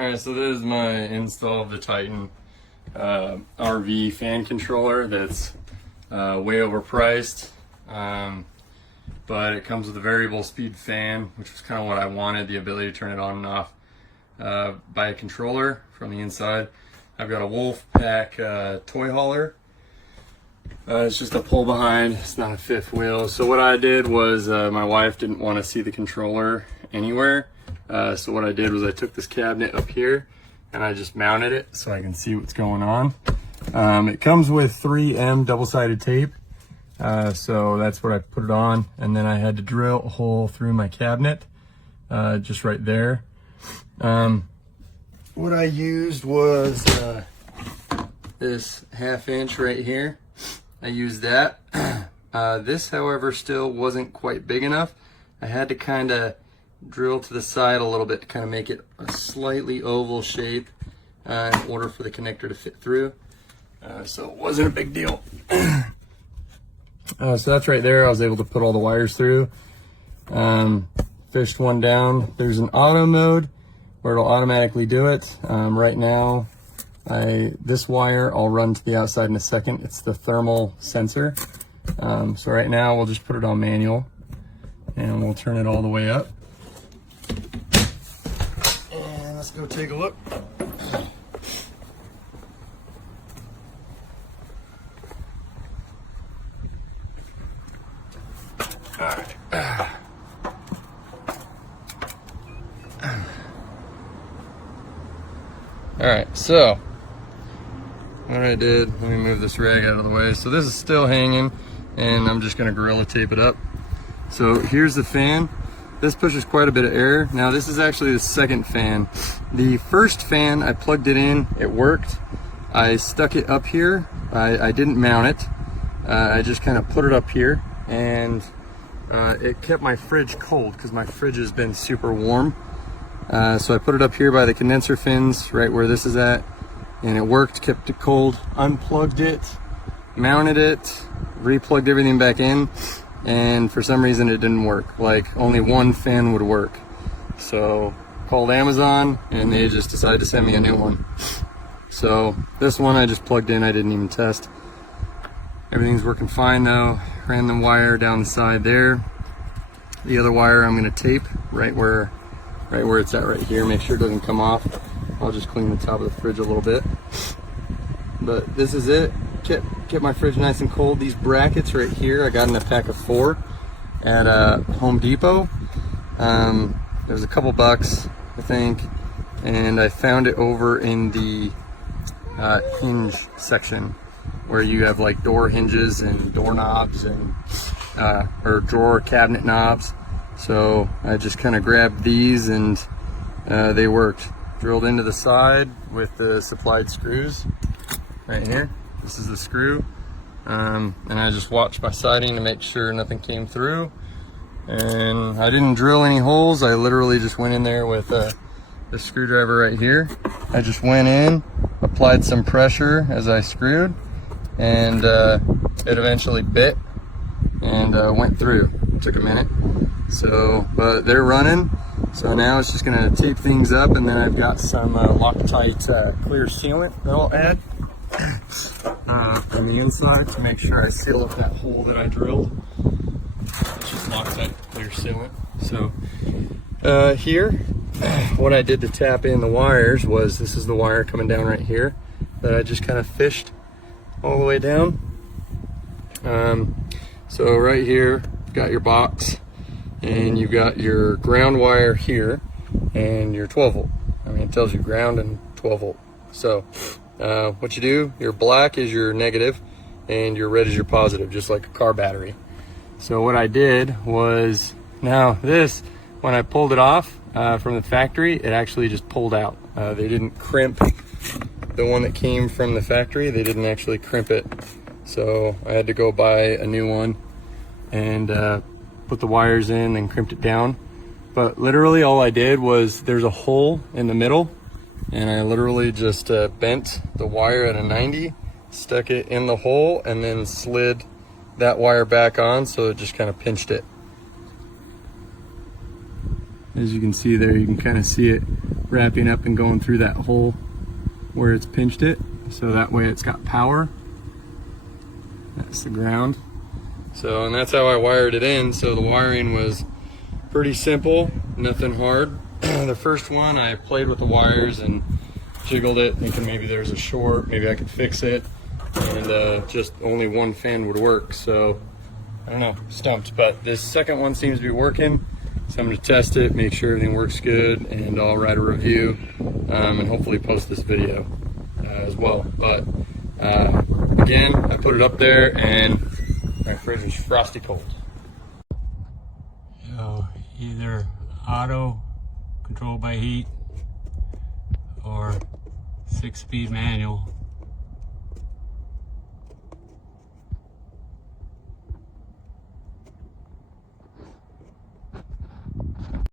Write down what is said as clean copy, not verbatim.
Alright, so this is my install of the Titan RV fan controller that's way overpriced, but it comes with a variable speed fan, which was kind of what I wanted, the ability to turn it on and off by a controller from the inside. I've got a Wolfpack toy hauler. It's just a pull behind, it's not a fifth wheel. So what I did was my wife didn't want to see the controller anywhere. So what I did was I took this cabinet up here and I just mounted it so I can see what's going on. It comes with 3M double-sided tape. So that's what I put it on. And then I had to drill a hole through my cabinet, just right there. What I used was this 1/2 inch right here. I used that. This, however, still wasn't quite big enough. I had to kind of drill to the side a little bit to kind of make it a slightly oval shape in order for the connector to fit through. So it wasn't a big deal. So that's right there. I was able to put all the wires through. Fished one down. There's an auto mode where it'll automatically do it. Right now, this wire I'll run to the outside in a second. It's the thermal sensor. So right now we'll just put it on manual and we'll turn it all the way up. And let's go take a look. All right. All right, so what I did, let me move this rag out of the way. So this is still hanging and I'm just gonna Gorilla tape it up. So here's the fan. This pushes quite a bit of air. Now this is actually the second fan. The first fan, I plugged it in, it worked. I stuck it up here. I didn't mount it. I just kind of put it up here and it kept my fridge cold because my fridge has been super warm. So I put it up here by the condenser fins, right where this is at, and it worked, kept it cold. Unplugged it, mounted it, replugged everything back in, and for some reason it didn't work. Like only one fan would work. So called Amazon and they just decided to send me a new one. So this one I just plugged in, I didn't even test. Everything's working fine though. Ran the wire down the side there. The other wire I'm gonna tape right where it's at right here. Make sure it doesn't come off. I'll just clean the top of the fridge a little bit. But this is it. Kept my fridge nice and cold. These brackets right here, I got in a pack of 4 at Home Depot. It was a couple bucks, I think, and I found it over in the hinge section where you have like door hinges and doorknobs and or drawer cabinet knobs. So I just kind of grabbed these and they worked. Drilled into the side with the supplied screws right here. This is the screw. And I just watched my siding to make sure nothing came through. And I didn't drill any holes. I literally just went in there with the screwdriver right here. I just went in, applied some pressure as I screwed, and it eventually bit and went through. It took a minute. So, but they're running. So now it's just gonna tape things up, and then I've got some Loctite clear sealant that I'll add on the inside to make sure I seal up that hole that I drilled. It's just Loctite clear sealant. So here, what I did to tap in the wires was, this is the wire coming down right here that I just kind of fished all the way down. So right here, you've got your box, and you've got your ground wire here and your 12 volt. I mean, it tells you ground and 12 volt. So what you do, your black is your negative and your red is your positive, just like a car battery. So what I did was, now this, when I pulled it off from the factory, it actually just pulled out. They didn't crimp the one that came from the factory. They didn't actually crimp it. So I had to go buy a new one and put the wires in and crimped it down. But literally all I did was, there's a hole in the middle, and I literally just bent the wire at a 90, stuck it in the hole, and then slid that wire back on, so it just kind of pinched it. As you can see there, you can kind of see it wrapping up and going through that hole where it's pinched it, so that way it's got power. That's the ground. So, and that's how I wired it in. So the wiring was pretty simple, nothing hard. The first one, I played with the wires and jiggled it, thinking maybe there's a short, maybe I could fix it, and just only one fan would work. So I don't know, stumped. But this second one seems to be working, so I'm going to test it, make sure everything works good, and I'll write a review and hopefully post this video as well. But again, I put it up there and my fridge is frosty cold. So either auto, controlled by heat, or 6-speed manual.